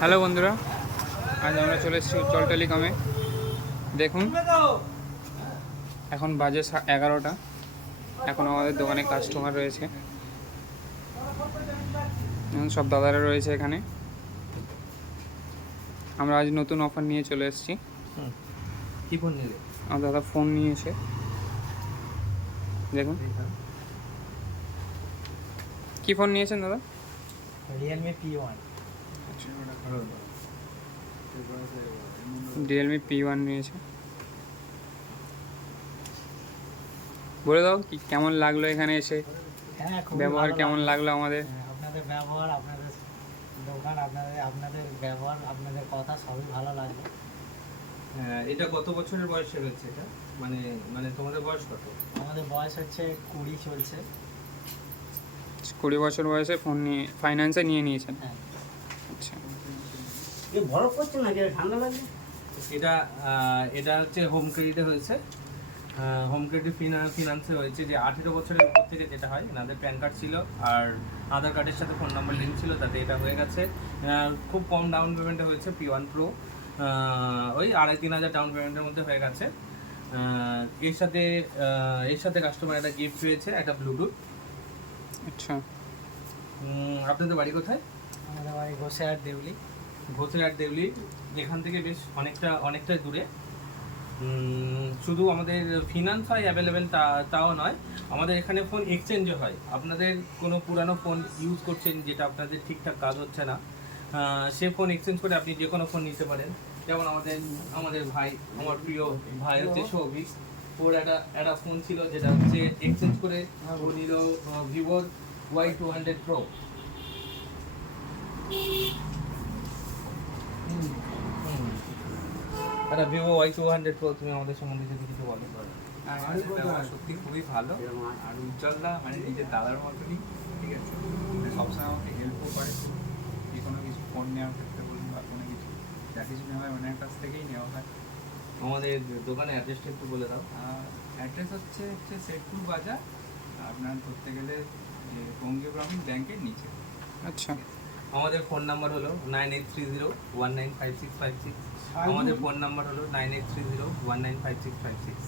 Hello বন্ধুরা, আজ আমরা চলে এসেছি উজ্জ্বল টেলিকমে। দেখুন, এখন বাজে 11টা। এখন আমাদের দোকানে কাস্টমার রয়েছে, এখন সব দাদারা রয়েছে এখানে। আমরা আজ নতুন অফার নিয়ে চলে এসেছি। কি ফোন নিলে? আমার দাদা ফোন নিয়েছে, দেখুন কি ফোন নিয়েছেন দাদা? Realme P1। রিয়েলমি P1 নিয়েছে। বলে দাও কি কেমন লাগলো এখানে এসে, হ্যাঁ, ব্যবহার কেমন লাগলো আমাদের? আপনাদের ব্যবহার, আপনাদের দোকান, আপনাদের ব্যবহার, আপনাদের কথা সবই ভালো লাগলো। এটা কত বছরের বয়সে রয়েছে এটা? মানে মানে তোমাদের বয়স কত? আমাদের বয়স হচ্ছে 20 চলছে। 20 বছর বয়সে ফোন নিয়ে ফাইন্যান্সে নিয়ে নিয়েছেন? হ্যাঁ। আচ্ছা, বরফ পড়ছে না, ঠান্ডা লাগছে। এটা এটা হচ্ছে হোম ক্রেডিটে হয়েছে। হোম ক্রেডিট ফিনান্সে হয়েছে। যে 18 বছরের উপর থেকে যেটা হয়, এনাদের প্যান কার্ড ছিল আর আধার কার্ডের সাথে ফোন নাম্বার লিঙ্ক ছিল, তাতে এটা হয়ে গেছে। খুব কম ডাউন পেমেন্টে হয়েছে। P1 Pro ওই 2,500-3,000 ডাউন পেমেন্টের মধ্যে হয়ে গেছে। এর সাথে কাস্টমার একটা গিফট পেয়েছে, একটা ব্লুটুথ। আচ্ছা। আপনাদের বাড়ি কোথায়? আমাদের বাড়ি ঘোষেহাট দেউলি। ঘোষেরহাট দেউলি এখান থেকে বেশ অনেকটা দূরে। শুধু আমাদের ফিনান্স হয় অ্যাভেলেবেল, তাও নয়, আমাদের এখানে ফোন এক্সচেঞ্জও হয়। আপনাদের কোনো পুরানো ফোন ইউজ করছেন যেটা আপনাদের ঠিকঠাক কাজ হচ্ছে না, সে ফোন এক্সচেঞ্জ করে আপনি যে কোনো ফোন নিতে পারেন। যেমন আমাদের ভাই, আমার প্রিয় ভাই হচ্ছে সৌভিক, ওর একটা ফোন ছিল যেটা হচ্ছে এক্সচেঞ্জ করে ও নিল ভিভোর Y200 Pro। আচ্ছা, ভিভো Y200 Pro, তুমি আমাদের সম্বন্ধে যদি কিছু বলো। আমাদের ব্যবহার সত্যি খুবই ভালো। আর উজ্জ্বলদা মানে নিজের দাদার মতনই, ঠিক আছে, সবসময় আমাকে হেল্পও করে। যে কোনো কিছু ফোন নেওয়ার ক্ষেত্রে বলুন বা কোনো কিছু যা কিছু নেওয়া হয় ওনার কাছ থেকেই নেওয়া হয়। আমাদের দোকানের অ্যাড্রেসটা একটু বলে দাও। অ্যাড্রেস হচ্ছে শেরপুর বাজার, আপনার ধরতে গেলে বঙ্গীয় গ্রামীণ ব্যাংকের নিচে। আচ্ছা, আমাদের ফোন নাম্বার হলো 9830195656। আমাদের ফোন নাম্বার হলো 9830195656।